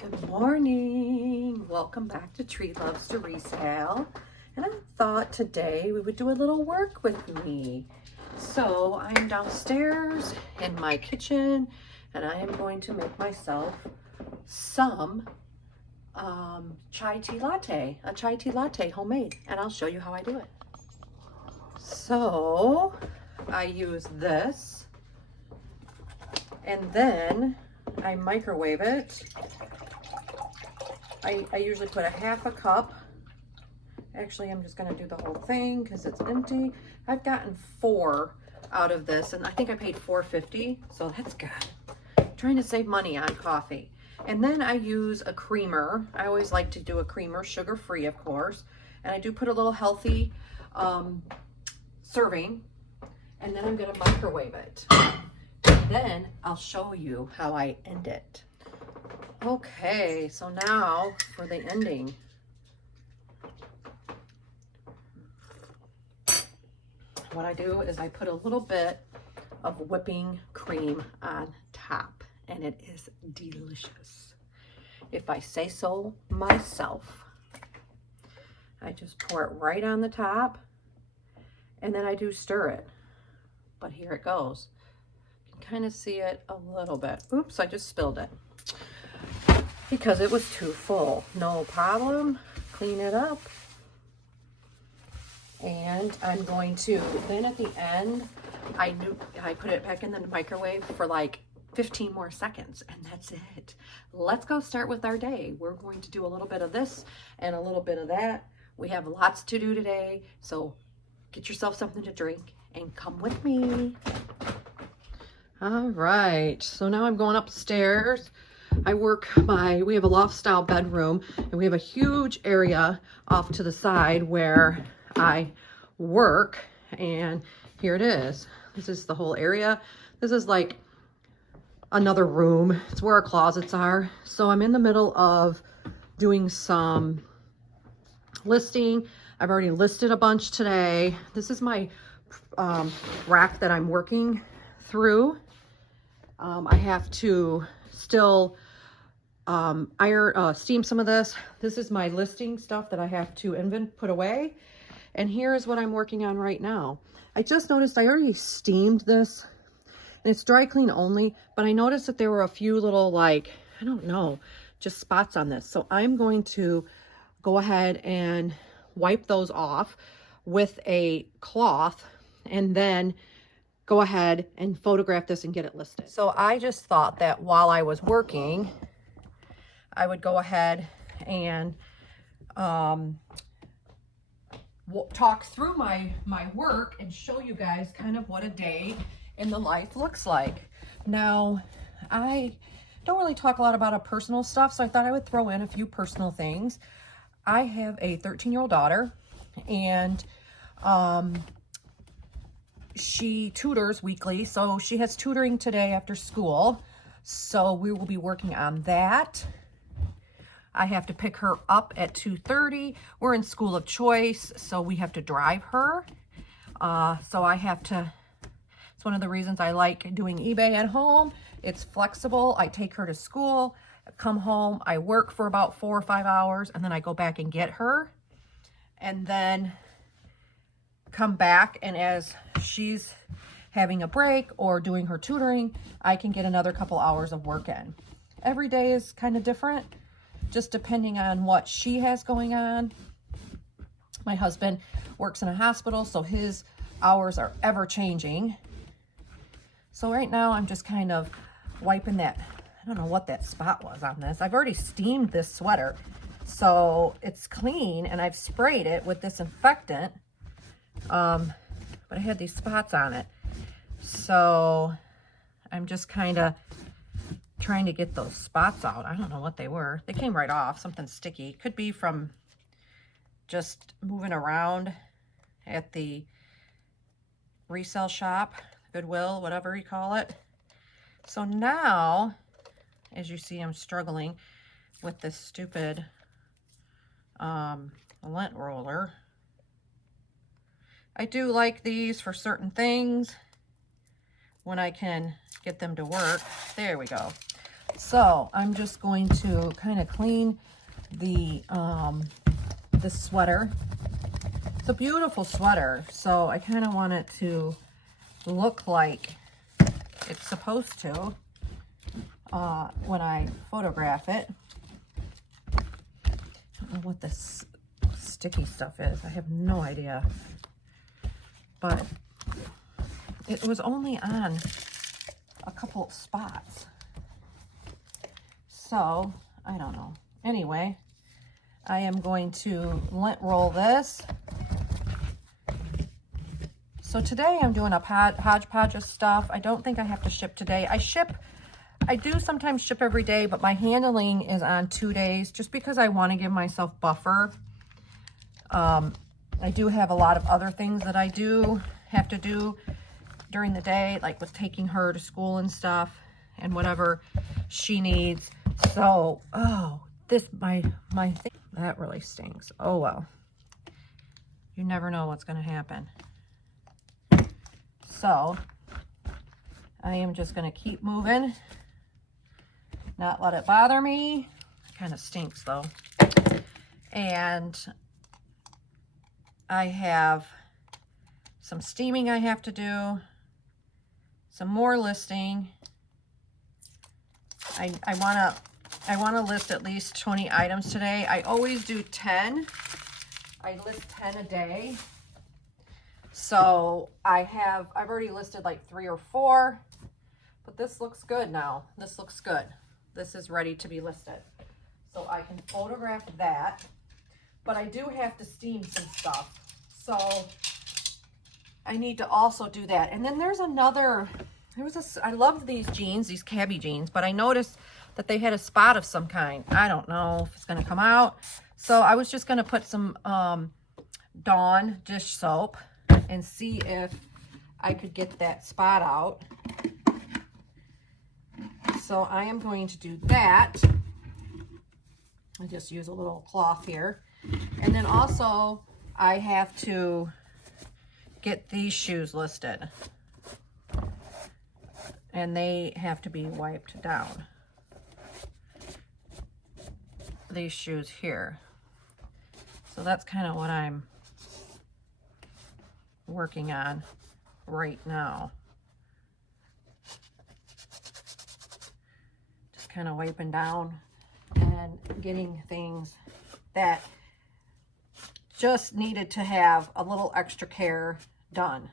Good morning. Welcome back to Tree Loves to Resale. And I thought today we would do a little work with me. So I am downstairs in my kitchen and I am going to make myself some chai tea latte, a chai tea latte homemade, and I'll show you how I do it. So I use this and then I microwave it. I usually put a half a cup. Actually, I'm just going to do the whole thing because it's empty. I've gotten 4 out of this, and I think I paid $4.50, so that's good. I'm trying to save money on coffee. And then I use a creamer. I always like to do a creamer, sugar-free, of course. And I do put a little healthy serving, and then I'm going to microwave it. Then I'll show you how I end it. Okay, so now for the ending. What I do is I put a little bit of whipping cream on top, and it is delicious. If I say so myself. I just pour it right on the top, and then I do stir it. But here it goes. You can kind of see it a little bit. Oops, I just spilled it. Because it was too full. No problem. Clean it up. And I'm going to, then at the end, I put it back in the microwave for like 15 more seconds, and that's it. Let's go start with our day. We're going to do a little bit of this and a little bit of that. We have lots to do today, so get yourself something to drink and come with me. All right, so now I'm going upstairs. We have a loft style bedroom, and we have a huge area off to the side where I work, and here it is. This is the whole area. This is like another room. It's where our closets are. So I'm in the middle of doing some listing. I've already listed a bunch today. This is my rack that I'm working through. I have to still steam some of this. This is my listing stuff that I have to put away. And here's what I'm working on right now. I just noticed I already steamed this, and it's dry clean only, but I noticed that there were a few little, like, I don't know, just spots on this. So I'm going to go ahead and wipe those off with a cloth, and then go ahead and photograph this and get it listed. So I just thought that while I was working, I would go ahead and talk through my work and show you guys kind of what a day in the life looks like. Now, I don't really talk a lot about our personal stuff, so I thought I would throw in a few personal things. I have a 13-year-old daughter, and she tutors weekly, so she has tutoring today after school, so we will be working on that. I have to pick her up at 2:30. We're in school of choice, so we have to drive her. So I have to, it's one of the reasons I like doing eBay at home. It's flexible. I take her to school, come home, I work for about 4 or 5 hours, and then I go back and get her, and then come back, and as she's having a break or doing her tutoring, I can get another couple hours of work in. Every day is kind of different, just depending on what she has going on. My husband works in a hospital, so his hours are ever changing. So right now I'm just kind of wiping that, I don't know what that spot was on this. I've already steamed this sweater, so it's clean, and I've sprayed it with disinfectant. But I had these spots on it. So I'm just kind of trying to get those spots out. I don't know what they were. They came right off, something sticky. Could be from just moving around at the resale shop, Goodwill, whatever you call it. So now, as you see, I'm struggling with this stupid lint roller. I do like these for certain things when I can get them to work. There we go. So I'm just going to kind of clean the sweater. It's a beautiful sweater, so I kind of want it to look like it's supposed to when I photograph it. I don't know what this sticky stuff is. I have no idea. But it was only on a couple of spots. So, I don't know. Anyway, I am going to lint roll this. So today I'm doing a hodgepodge of stuff. I don't think I have to ship today. I do sometimes ship every day, but my handling is on 2 days just because I want to give myself buffer. I do have a lot of other things that I do have to do during the day, like with taking her to school and stuff and whatever she needs. So, oh, this, my thing, that really stinks. Oh, well. You never know what's going to happen. So, I am just going to keep moving, not let it bother me. It kind of stinks though. And I have some steaming I have to do, some more listing. I want to list at least 20 items today. I always do 10. I list 10 a day. So I've already listed like 3 or 4, but this looks good now. This looks good. This is ready to be listed. So I can photograph that, but I do have to steam some stuff. So I need to also do that. And then there's another, I love these jeans, these cabbie jeans, but I noticed that they had a spot of some kind. I don't know if it's going to come out. So I was just going to put some Dawn dish soap and see if I could get that spot out. So I am going to do that. I just use a little cloth here. And then also I have to get these shoes listed. And they have to be wiped down. These shoes here. So that's kind of what I'm working on right now. Just kind of wiping down and getting things that just needed to have a little extra care done.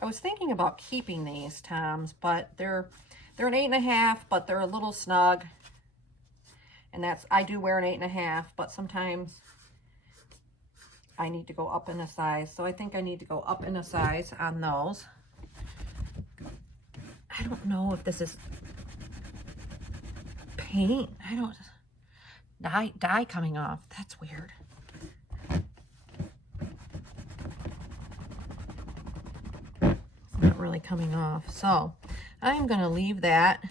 I was thinking about keeping these Toms, but they're an 8.5, but they're a little snug. And I do wear an 8.5, but sometimes I need to go up in a size. So I think I need to go up in a size on those. I don't know if this is paint. I don't, dye coming off. That's weird. It's not really coming off. So I'm going to leave that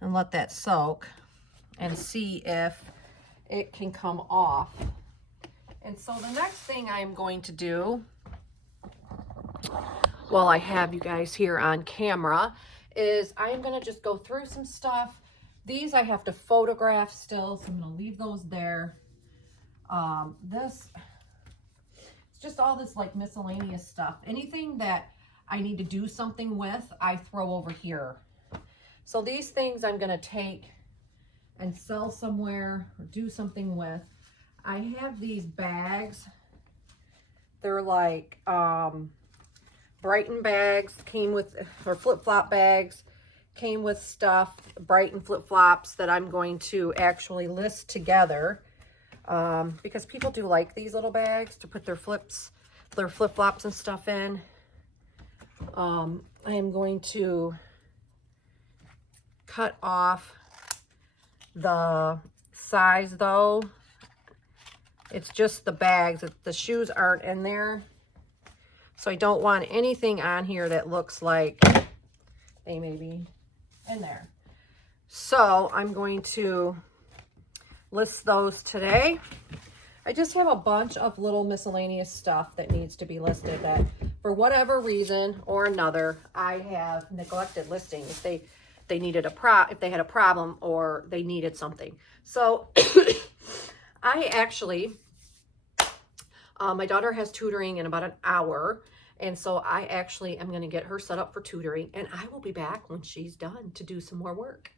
and let that soak and see if it can come off. And so the next thing I'm going to do, while I have you guys here on camera, is I'm going to just go through some stuff. These I have to photograph still, so I'm going to leave those there. It's just all this like miscellaneous stuff. Anything that I need to do something with, I throw over here. So these things I'm going to take and sell somewhere or do something with. I have these bags. They're like Brighton bags, came with, or flip-flop bags, came with stuff, Brighton flip-flops that I'm going to actually list together because people do like these little bags to put their flip-flops and stuff in. I am going to cut off the size though. It's just the bags. The shoes aren't in there. So I don't want anything on here that looks like they may be in there. So I'm going to list those today. I just have a bunch of little miscellaneous stuff that needs to be listed that for whatever reason or another, I have neglected listing if they needed if they had a problem or they needed something. So I actually, my daughter has tutoring in about an hour. And so I actually am going to get her set up for tutoring, and I will be back when she's done to do some more work.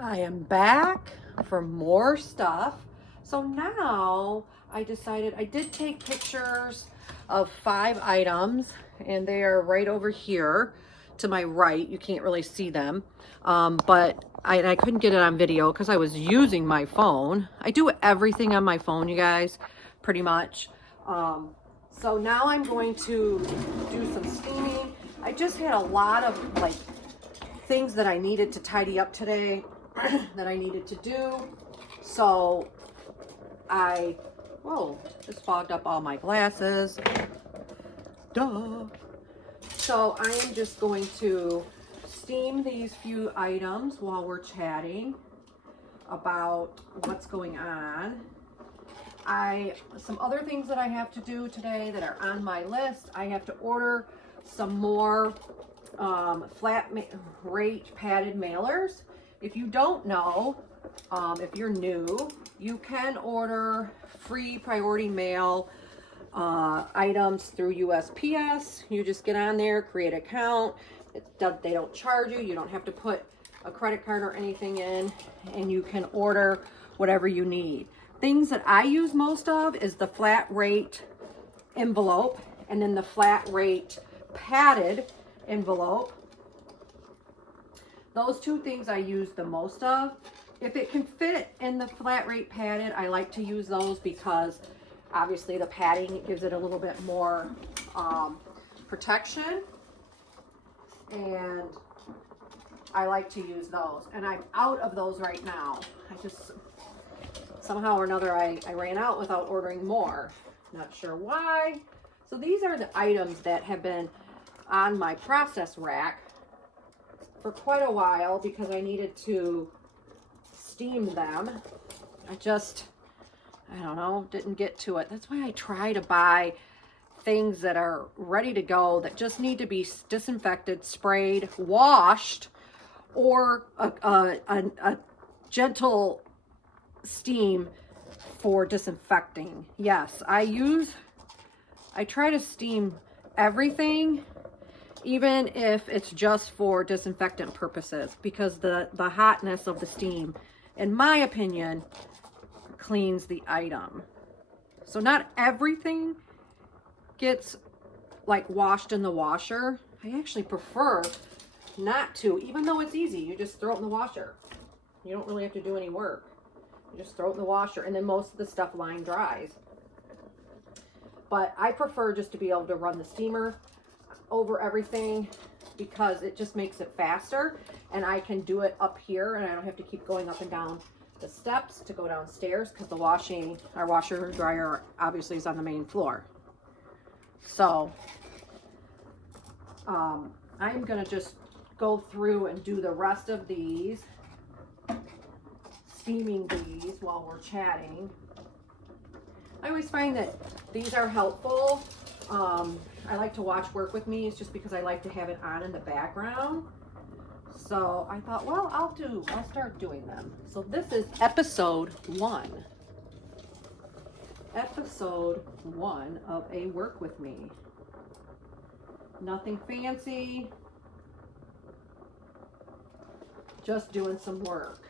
I am back for more stuff. So now I decided, I did take pictures of 5 items, and they are right over here to my right. You can't really see them, but I couldn't get it on video because I was using my phone. I do everything on my phone, you guys, pretty much. So now I'm going to do some steaming. I just had a lot of like things that I needed to tidy up today that I needed to do. So whoa, just fogged up all my glasses. Duh. So I am just going to steam these few items while we're chatting about what's going on. Some other things that I have to do today that are on my list. I have to order some more flat rate padded mailers. If you don't know, if you're new, you can order free priority mail items through USPS. You just get on there, create an account. They don't charge you. You don't have to put a credit card or anything in, and you can order whatever you need. Things that I use most of is the flat rate envelope and then the flat rate padded envelope. Those 2 things I use the most of. If it can fit in the flat rate padded, I like to use those because obviously the padding gives it a little bit more protection, and I like to use those. And I'm out of those right now. I just, somehow or another, I ran out without ordering more. Not sure why. So these are the items that have been on my process rack for quite a while because I needed to steam them. I don't know, didn't get to it. That's why I try to buy things that are ready to go, that just need to be disinfected, sprayed, washed, or a gentle steam for disinfecting. Yes, I try to steam everything, even if it's just for disinfectant purposes, because the hotness of the steam, in my opinion, cleans the item. So not everything gets like washed in the washer. I actually prefer not to, even though it's easy. You just throw it in the washer. You don't really have to do any work. You just throw it in the washer, and then most of the stuff line dries. But I prefer just to be able to run the steamer over everything because it just makes it faster, and I can do it up here, and I don't have to keep going up and down the steps to go downstairs because our washer and dryer obviously is on the main floor. So I'm gonna just go through and do the rest of these, steaming these while we're chatting. I always find that these are helpful. I like to watch Work With Me. It's just because I like to have it on in the background. So I thought, well, I'll start doing them. So this is episode 1. Episode 1 of a Work With Me. Nothing fancy. Just doing some work.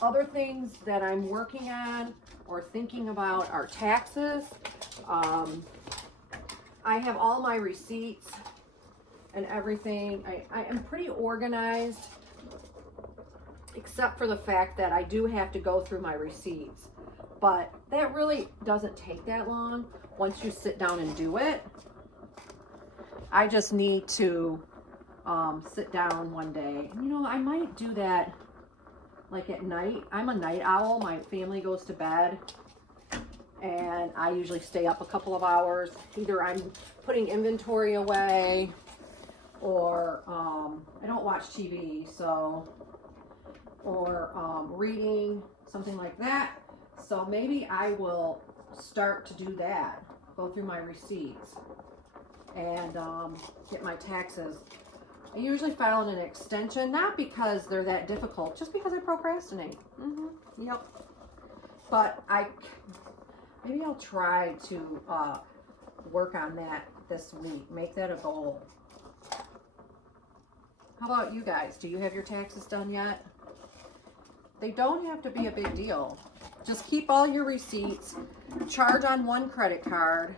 Other things that I'm working on or thinking about are taxes. I have all my receipts and everything. I am pretty organized, except for the fact that I do have to go through my receipts. But that really doesn't take that long once you sit down and do it. I just need to sit down one day. You know, I might do that like at night. I'm a night owl. My family goes to bed, and I usually stay up a couple of hours. Either I'm putting inventory away, or I don't watch TV, or reading, something like that. So maybe I will start to do that. Go through my receipts and get my taxes. I usually file an extension, not because they're that difficult, just because I procrastinate. Yep. But maybe I'll try to work on that this week. Make that a goal. How about you guys? Do you have your taxes done yet? They don't have to be a big deal. Just keep all your receipts, charge on one credit card,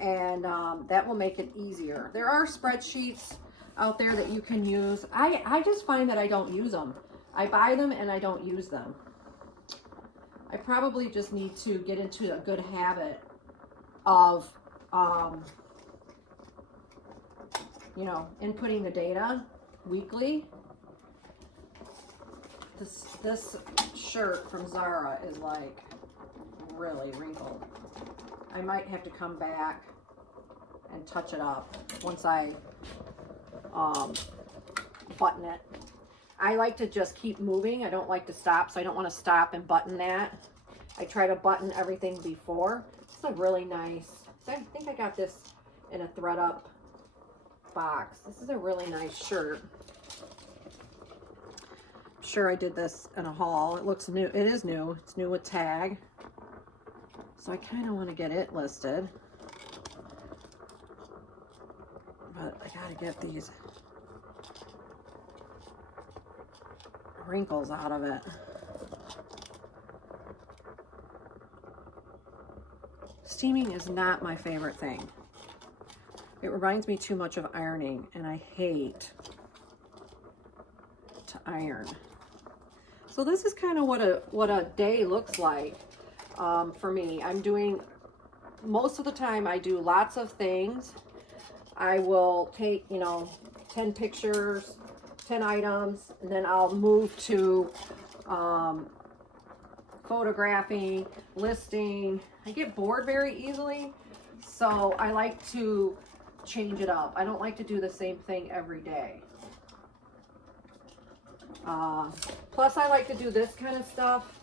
and that will make it easier. There are spreadsheets out there that you can use. I just find that I don't use them. I buy them and I don't use them. I probably just need to get into a good habit of, you know, inputting the data weekly. This shirt from Zara is like really wrinkled. I might have to come back and touch it up once I button it. I like to just keep moving. I don't like to stop, so I don't want to stop and button that. I try to button everything before. It's a really nice, I think I got this in a thread up box. This is a really nice shirt. I'm sure I did this in a haul. It looks new. It is new. It's new with tag. So I kind of want to get it listed. But I got to get these wrinkles out of it. Steaming is not my favorite thing. It reminds me too much of ironing, and I hate to iron. So this is kind of what a day looks like for me. I'm doing, most of the time I do lots of things. I will take, you know, 10 pictures, 10 items, and then I'll move to photographing, listing. I get bored very easily, so I like to change it up. I don't like to do the same thing every day. Plus I like to do this kind of stuff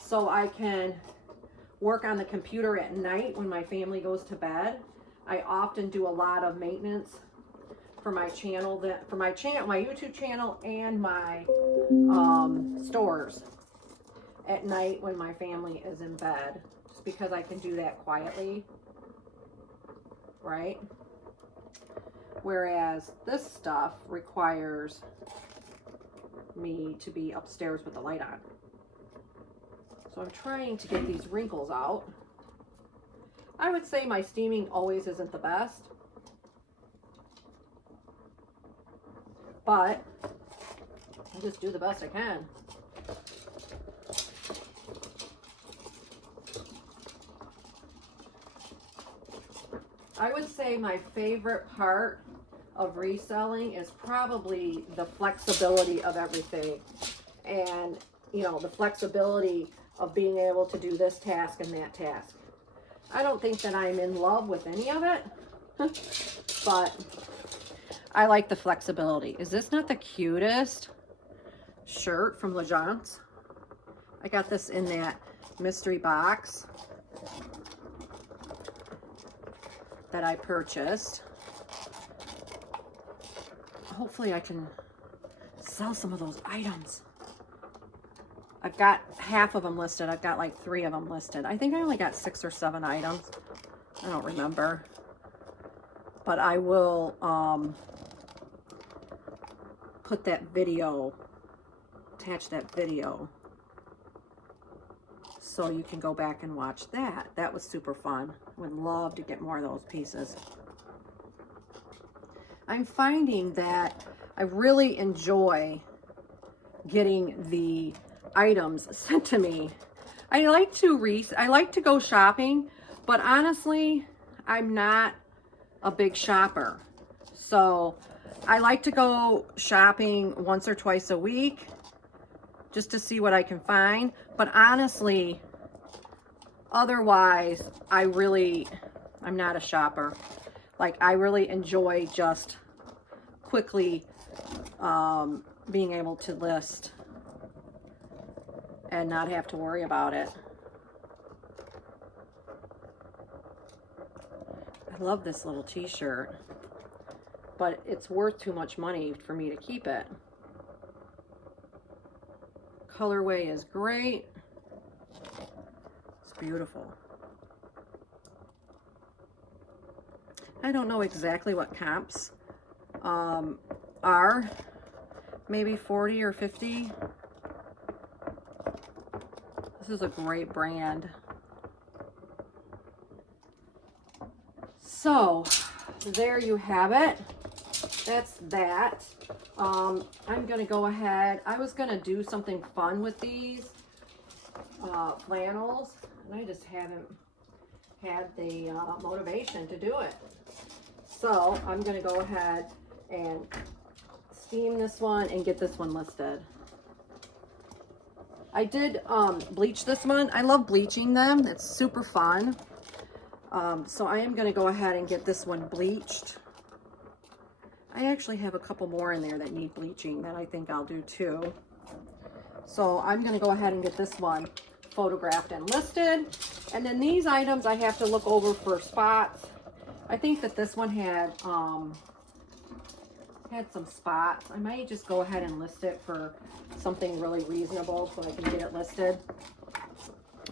so I can work on the computer at night when my family goes to bed. I often do a lot of maintenance for my channel, my YouTube channel and my stores at night when my family is in bed, just because I can do that quietly, right? Whereas this stuff requires me to be upstairs with the light on. So I'm trying to get these wrinkles out. I would say my steaming always isn't the best, but I just do the best I can. I would say my favorite part of reselling is probably the flexibility of everything, and you know, the flexibility of being able to do this task and that task. I don't think that I'm in love with any of it, but I like the flexibility. Is this not the cutest shirt from L'Agence? I got this in that mystery box that I purchased. Hopefully I can sell some of those items. I've got half of them listed. I've got like 3 of them listed. I think I only got 6 or 7 items. I don't remember. But I will put that video, attach that video, so you can go back and watch that. That was super fun. Would love to get more of those pieces. I'm finding that I really enjoy getting the items sent to me. I like to go shopping, but honestly, I'm not a big shopper. So I like to go shopping once or twice a week just to see what I can find. But honestly, otherwise, I'm not a shopper. Like, I really enjoy just quickly being able to list and not have to worry about it. I love this little t-shirt, but it's worth too much money for me to keep it. Colorway is great. It's beautiful. I don't know exactly what comps are. Maybe 40 or 50. This is a great brand. So there you have it. That's that. I'm gonna go ahead. I was gonna do something fun with these flannels, and I just haven't had the motivation to do it. So I'm gonna go ahead and steam this one and get this one listed. I did bleach this one. I love bleaching them. It's super fun. So I am going to go ahead and get this one bleached. I actually have a couple more in there that need bleaching that I think I'll do too. So I'm going to go ahead and get this one photographed and listed. And then these items I have to look over for spots. I think that this one had some spots. I might just go ahead and list it for something really reasonable so I can get it listed.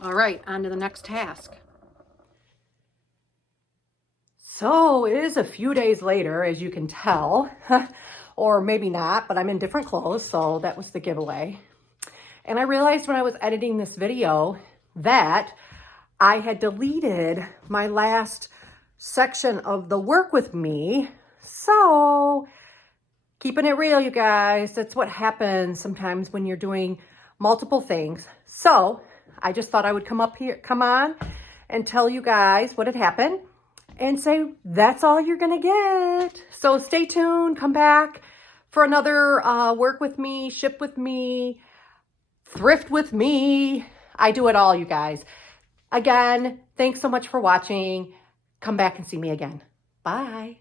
All right, on to the next task. So it is a few days later, as you can tell, or maybe not, but I'm in different clothes, so that was the giveaway. And I realized when I was editing this video that I had deleted my last section of the work with me. So keeping it real, you guys, that's what happens sometimes when you're doing multiple things. So I just thought I would come on and tell you guys what had happened and say that's all you're gonna get. So stay tuned, come back for another work with me, ship with me, thrift with me. I do it all, you guys. Again, thanks so much for watching. Come back and see me again. Bye.